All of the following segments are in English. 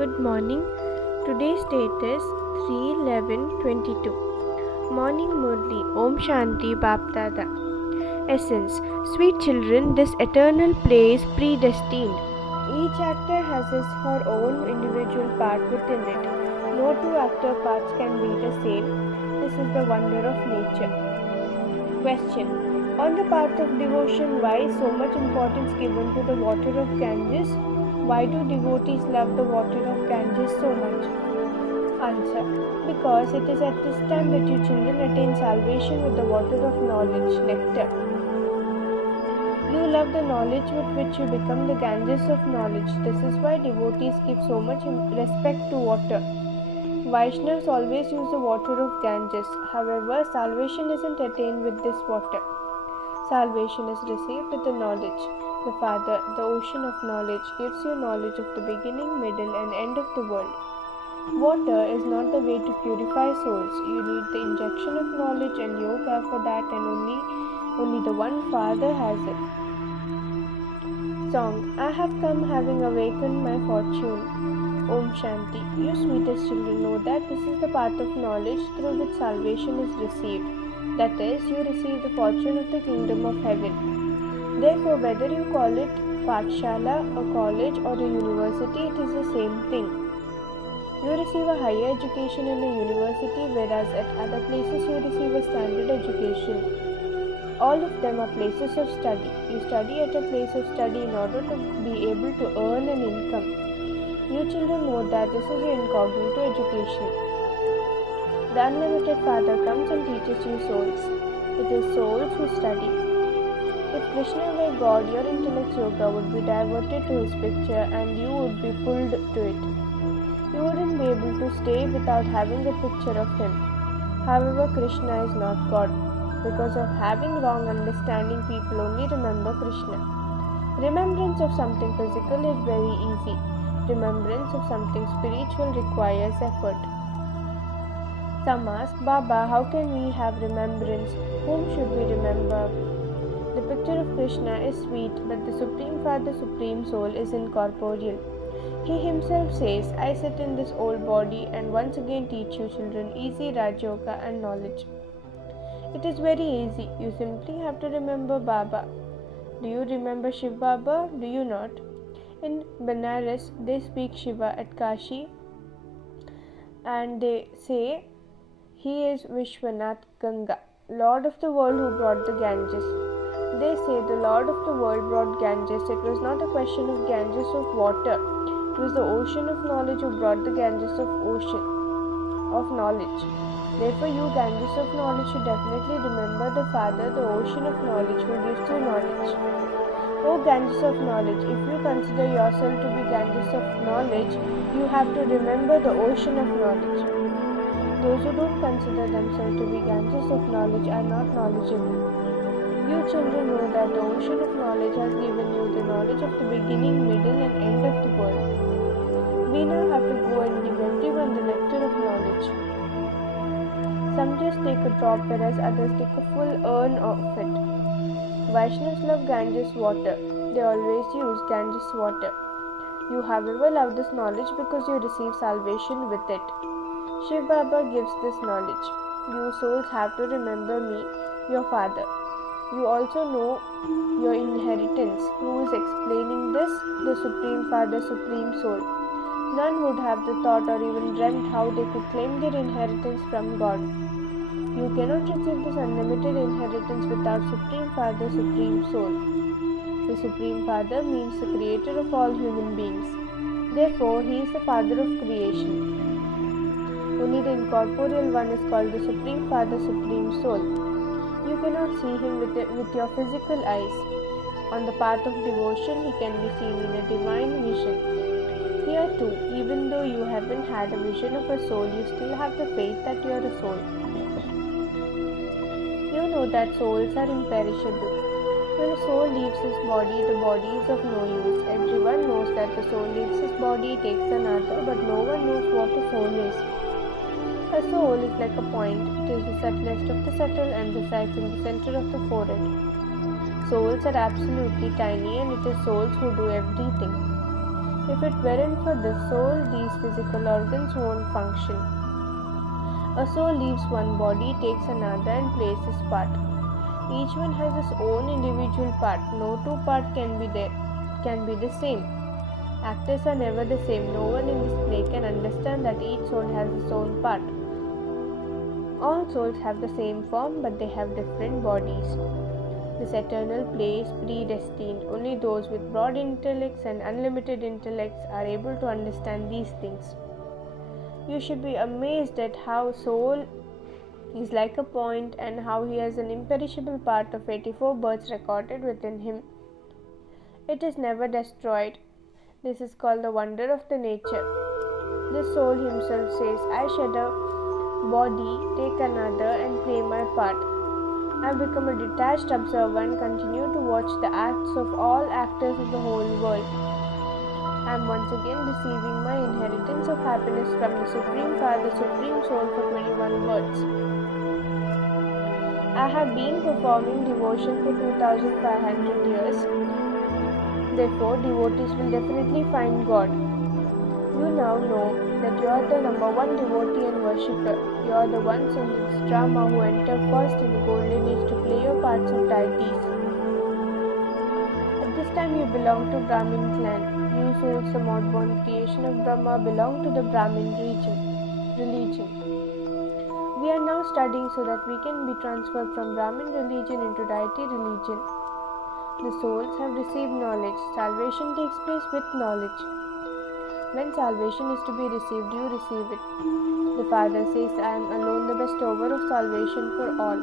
Good morning. Today's date is 3/11/22. Morning Murli. Om Shanti Bapdada. Essence. Sweet children, this eternal play is predestined. Each actor has his her own individual part within it. No two actor parts can be the same. This is the wonder of nature. Question. On the path of devotion, why is so much importance given to the water of Ganges? Why do devotees love the water of Ganges so much? Answer. Because it is at this time that you children attain salvation with the water of knowledge, nectar. You love the knowledge with which you become the Ganges of knowledge. This is why devotees give so much respect to water. Vaishnavas always use the water of Ganges. However, salvation isn't attained with this water. Salvation is received with the knowledge. The Father, the ocean of knowledge, gives you knowledge of the beginning, middle, and end of the world. Water is not the way to purify souls. You need the injection of knowledge and yoga for that, and only the one Father has it. Song. I have come having awakened my fortune. Om Shanti. You sweetest children know that this is the path of knowledge through which salvation is received. That is, you receive the fortune of the kingdom of heaven. Therefore, whether you call it Pathshala, a college, or a university, it is the same thing. You receive a higher education in a university, whereas at other places you receive a standard education. All of them are places of study. You study at a place of study in order to be able to earn an income. You children know that this is your incognito education. The unlimited Father comes and teaches you souls. It is souls who study. If Krishna were God, your intellect's yoga would be diverted to his picture and you would be pulled to it. You wouldn't be able to stay without having a picture of him. However, Krishna is not God. Because of having wrong understanding, people only remember Krishna. Remembrance of something physical is very easy. Remembrance of something spiritual requires effort. Some ask, Baba, how can we have remembrance? Whom should we remember? The picture of Krishna is sweet, but the Supreme Father, Supreme Soul, is incorporeal. He himself says, I sit in this old body and once again teach you children easy Raj Yoga and knowledge. It is very easy. You simply have to remember Baba. Do you remember Shiv Baba? Do you not? In Banaras, they speak Shiva at Kashi and they say he is Vishwanath Ganga, Lord of the world who brought the Ganges. They say the Lord of the world brought Ganges. It was not a question of Ganges of water. It was the ocean of knowledge who brought the Ganges of knowledge. Therefore, you Ganges of knowledge should definitely remember the Father, the ocean of knowledge who gives you knowledge. O Ganges of knowledge, if you consider yourself to be Ganges of knowledge, you have to remember the ocean of knowledge. Those who don't consider themselves to be Ganges of knowledge are not knowledgeable. You children know that the ocean of knowledge has given you the knowledge of the beginning, middle, and end of the world. We now have to go and give everyone the nectar of knowledge. Some just take a drop, whereas others take a full urn of it. Vaishnavas love Ganges water. They always use Ganges water. You, however, love this knowledge because you receive salvation with it. Shiv Baba gives this knowledge. You souls have to remember me, your Father. You also know your inheritance. Who is explaining this? The Supreme Father, Supreme Soul. None would have the thought or even dreamt how they could claim their inheritance from God. You cannot receive this unlimited inheritance without Supreme Father, Supreme Soul. The Supreme Father means the creator of all human beings. Therefore, he is the Father of creation. Only the incorporeal one is called the Supreme Father, Supreme Soul. You cannot see him with your physical eyes. On the path of devotion, he can be seen in a divine vision. Here too, even though you haven't had a vision of a soul, you still have the faith that you are a soul. You know that souls are imperishable. When a soul leaves his body, the body is of no use. Everyone knows that the soul leaves his body, takes another, but no one knows what a soul is. A soul is like a point. It is the subtlest of the subtle and resides in the center of the forehead. Souls are absolutely tiny, and it is souls who do everything. If it weren't for the soul, these physical organs won't function. A soul leaves one body, takes another, and plays its part. Each one has its own individual part. No two parts can be the same. Actors are never the same. No one in this play can understand that each soul has its own part. All souls have the same form, but they have different bodies. This eternal play is predestined. Only those with broad intellects and unlimited intellects are able to understand these things. You should be amazed at how soul is like a point and how he has an imperishable part of 84 births recorded within him. It is never destroyed. This is called the wonder of the nature. The soul himself says, I shed a body, take another, and play my part. I become a detached observer and continue to watch the acts of all actors of the whole world. I am once again receiving my inheritance of happiness from the Supreme Father, Supreme Soul for 21 births. I have been performing devotion for 2500 years. Therefore, devotees will definitely find God. You now know that you are the number one devotee and worshipper. You are the ones in this drama who enter first in the golden age to play your parts of deities. At this time you belong to Brahmin clan. You souls, the mod-born creation of Brahma, belong to the Brahmin religion. We are now studying so that we can be transferred from Brahmin religion into deity religion. The souls have received knowledge. Salvation takes place with knowledge. When salvation is to be received, you receive it. The Father says, I am alone the bestower of salvation for all.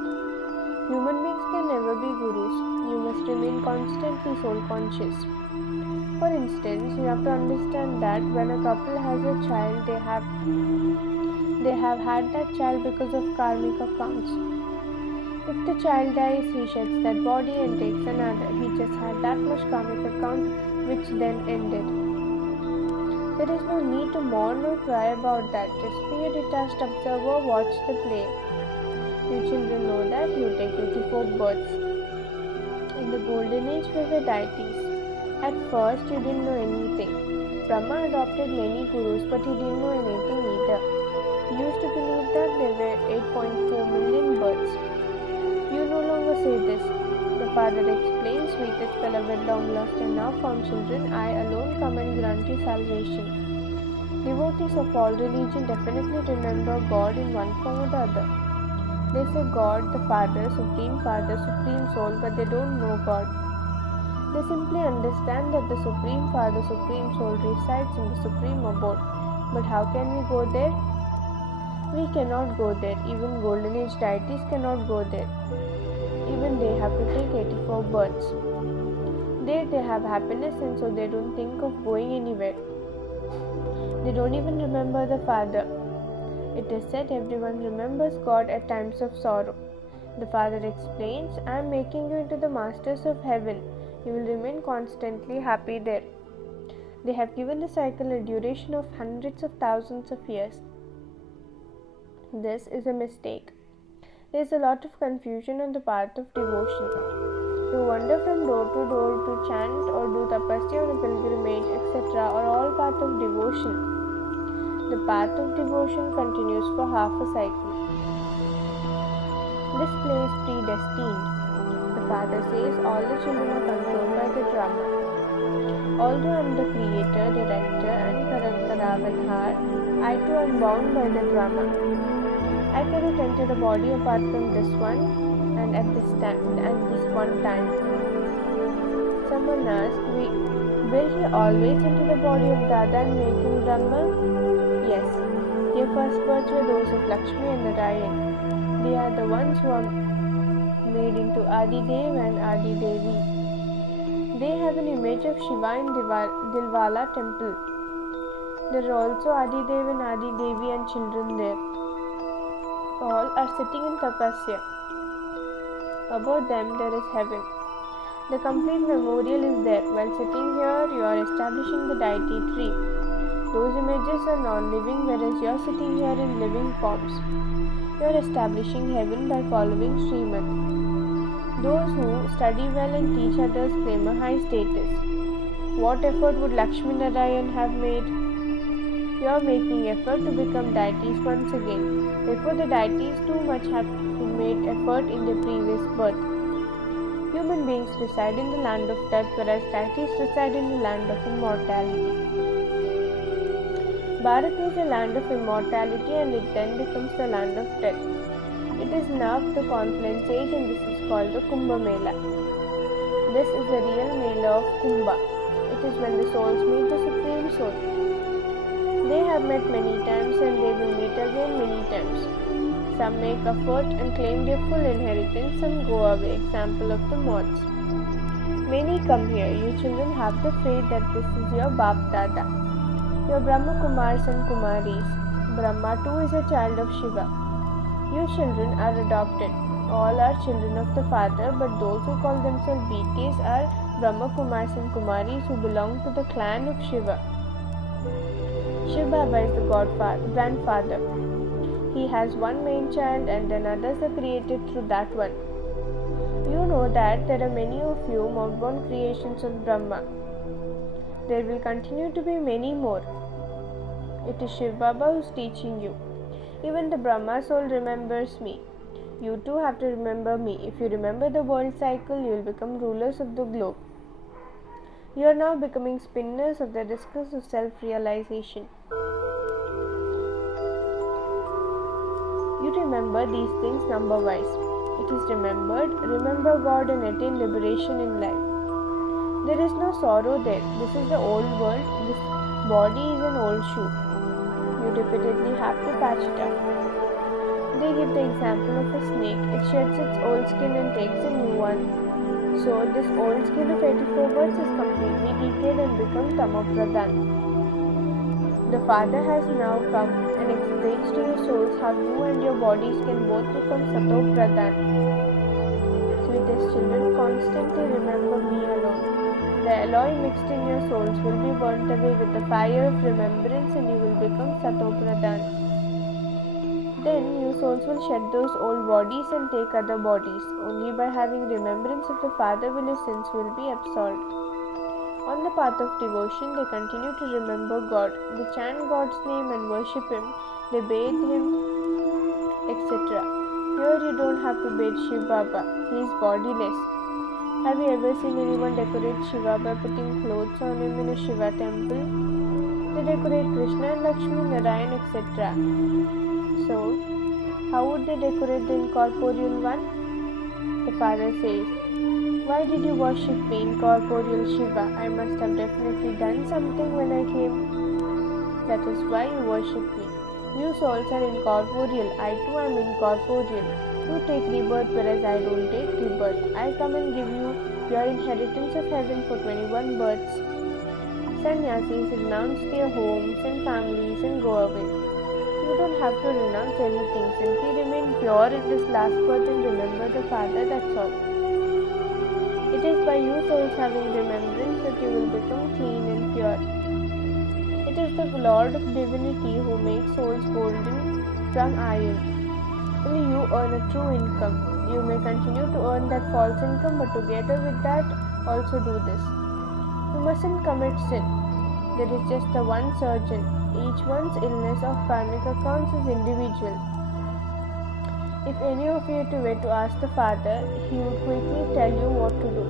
Human beings can never be gurus. You must remain constantly soul conscious. For instance, you have to understand that when a couple has a child, they have had that child because of karmic accounts. If the child dies, he sheds that body and takes another. He just had that much karmic account which then ended. There is no need to mourn or cry about that. Just be a detached observer, watch the play. You children know that you take 84 births. In the golden age we were deities. At first you didn't know anything. Brahma adopted many gurus, but he didn't know anything either. He used to believe that there were 8.4 million births. You no longer say this. The Father explains, sweetest beloved, long lost and now found children, I alone come and grant you salvation. Devotees of all religion definitely remember God in one form or the other. They say God, the Father, Supreme Soul, but they don't know God. They simply understand that the Supreme Father, Supreme Soul resides in the Supreme Abode. But how can we go there? We cannot go there. Even Golden Age deities cannot go there. Even they have to take 84 births. There they have happiness and so they don't think of going anywhere. They don't even remember the Father. It is said everyone remembers God at times of sorrow. The Father explains, I am making you into the masters of heaven. You will remain constantly happy there. They have given the cycle a duration of hundreds of thousands of years. This is a mistake. There is a lot of confusion on the path of devotion. To wander from door to door to chant or do tapasya on a pilgrimage, etc. are all path of devotion. The path of devotion continues for half a cycle. This play is predestined. The Father says all the children are controlled by the drama. Although I am the creator, director and Karantaravanhar, I too am bound by the drama. I cannot enter the body apart from this one and at this one time. Someone asked, will he always enter the body of Dada and make him Brahma? Yes. Their first births were those of Lakshmi and Narayan. They are the ones who are made into Adi Dev and Adi Devi. They have an image of Shiva in Dilwala temple. There are also Adi Dev and Adi Devi and children there. All are sitting in tapasya. Above them there is heaven. The complete memorial is there. While sitting here, you are establishing the deity tree. Those images are non-living, whereas you are sitting here in living forms. You are establishing heaven by following Srimad. Those who study well and teach others claim a high status. What effort would Lakshmi Narayan have made? You are making effort to become deities once again. Therefore, the deities too much have made effort in their previous birth. Human beings reside in the land of death, whereas deities reside in the land of immortality. Bharat is a land of immortality, and it then becomes the land of death. It is now the confluence age, and this is called the Kumbh Mela. This is the real Mela of Kumbha. It is when the souls meet the Supreme Soul. They have met many times and they will meet again many times. Some make effort and claim their full inheritance, some go away, example of the moths. Many come here. You children have the faith that this is your Bap Dada, your Brahma Kumars and Kumaris. Brahma too is a child of Shiva. You children are adopted. All are children of the Father, but those who call themselves BKs are Brahma Kumars and Kumaris who belong to the clan of Shiva. Shiva Baba is the grandfather. He has one main child and then others are created through that one. You know that there are many of you born creations of Brahma. There will continue to be many more. It is Shiva Baba who is teaching you. Even the Brahma soul remembers me. You too have to remember me. If you remember the world cycle, you will become rulers of the globe. You are now becoming spinners of the discus of self-realization. You remember these things number-wise. It is remembered, remember God and attain liberation in life. There is no sorrow there. This is the old world. This body is an old shoe. You repeatedly have to patch it up. They give the example of a snake. It sheds its old skin and takes a new one. So this old skin of 84 births is completely decayed and become Tamopradhan. The Father has now come and explains to your souls how you and your bodies can both become Satopradhan. Sweetest children, constantly remember me alone. The alloy mixed in your souls will be burnt away with the fire of remembrance and you will become Satopradhan. Then you souls will shed those old bodies and take other bodies. Only by having remembrance of the Father will your sins will be absolved. On the path of devotion, they continue to remember God. They chant God's name and worship Him. They bathe Him, etc. Here you don't have to bathe Shiva Baba. He is bodiless. Have you ever seen anyone decorate Shiva by putting clothes on him in a Shiva temple? They decorate Krishna and Lakshmi, Narayan, etc. So, how would they decorate the incorporeal one? The Father says, why did you worship me, incorporeal Shiva? I must have definitely done something when I came. That is why you worship me. You souls are incorporeal. I too am incorporeal. You take rebirth whereas I don't take rebirth. I come and give you your inheritance of heaven for 21 births. Sannyasis renounce their homes and families and go away. You don't have to renounce anything. Simply remain pure in this last birth and remember the Father, that's all. It is by you souls having remembrance that you will become clean and pure. It is the Lord of Divinity who makes souls golden from iron. Only you earn a true income. You may continue to earn that false income, but together with that, also do this. You mustn't commit sin. There is just the one surgeon. Each one's illness of karmic accounts is individual. If any of you were to ask the Father, He would quickly tell you what to do.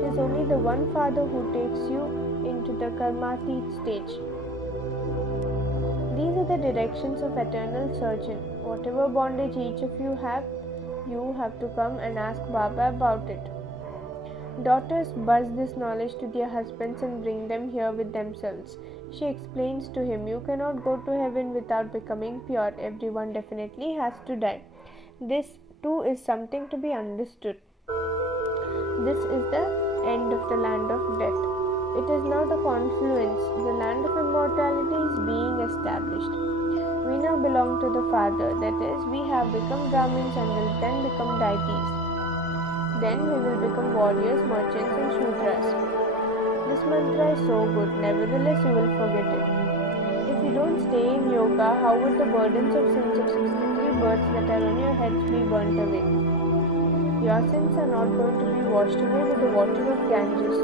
It is only the one Father who takes you into the karmatit stage. These are the directions of eternal surgeon. Whatever bondage each of you have to come and ask Baba about it. Daughters buzz this knowledge to their husbands and bring them here with themselves. She explains to him, you cannot go to heaven without becoming pure. Everyone definitely has to die. This too is something to be understood. This is the end of the land of death. It is now the confluence. The land of immortality is being established. We now belong to the Father, that is, we have become Brahmins and will then become deities. Then we will become warriors, merchants and Shudras. This mantra is so good, nevertheless you will forget it. If you don't stay in yoga, how would the burdens of sins of 63 births that are on your heads be burnt away? Your sins are not going to be washed away with the water of Ganges.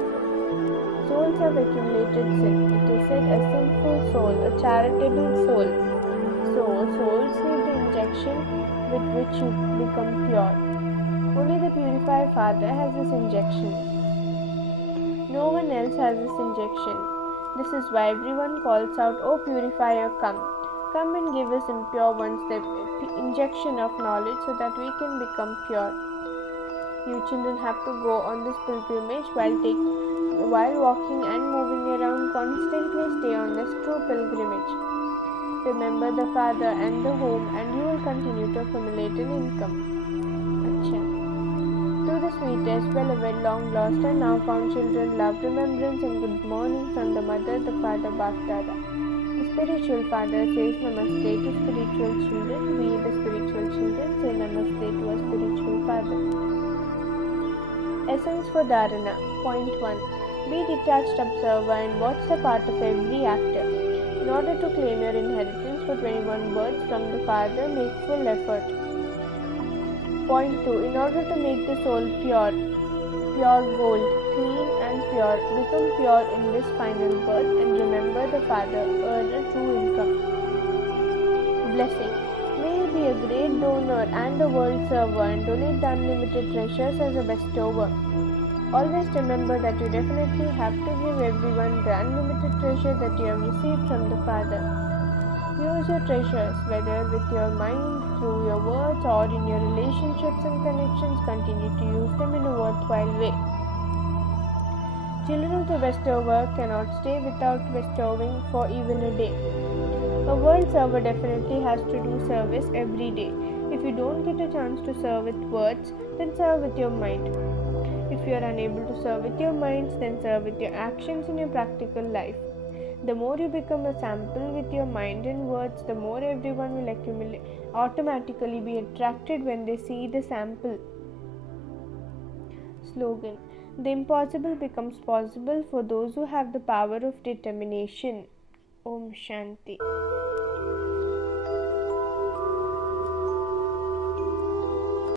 So souls have accumulated sin. It is said a sinful soul, a charitable soul. So, souls need the injection with which you become pure. Only the purified Father has this injection. No one else has this injection. This is why everyone calls out, "O purifier, come. Come and give us impure ones the injection of knowledge so that we can become pure." You children have to go on this pilgrimage while walking and moving around. Constantly stay on this true pilgrimage. Remember the Father and the home, and you will continue to accumulate an income. Acha. To the sweetest, beloved, long lost and now found children, love, remembrance, and good morning from the Mother, the Father, Bapdada. The spiritual Father says Namaste to spiritual children. We, the spiritual children, say Namaste to our spiritual Father. Essence for Dharana. Point 1. Be detached observer and watch the part of every actor. In order to claim your inheritance for 21 births from the Father, make full effort. Point 2. In order to make the soul pure gold, clean and pure, become pure in this final birth and remember the Father, earn a true income. Blessing. May you be a great donor and a world server and donate the unlimited treasures as a bestower. Always remember that you definitely have to give everyone the unlimited treasure that you have received from the Father. Use your treasures, whether with your mind, through your words, or in your relationships and connections. Continue to use them in a worthwhile way. Children of the bestower cannot stay without bestowing for even a day. A world server definitely has to do service every day. If you don't get a chance to serve with words, then serve with your mind. If you are unable to serve with your minds, then serve with your actions in your practical life. The more you become a sample with your mind and words, the more everyone will automatically be attracted when they see the sample. Slogan. The impossible becomes possible for those who have the power of determination. Om Shanti.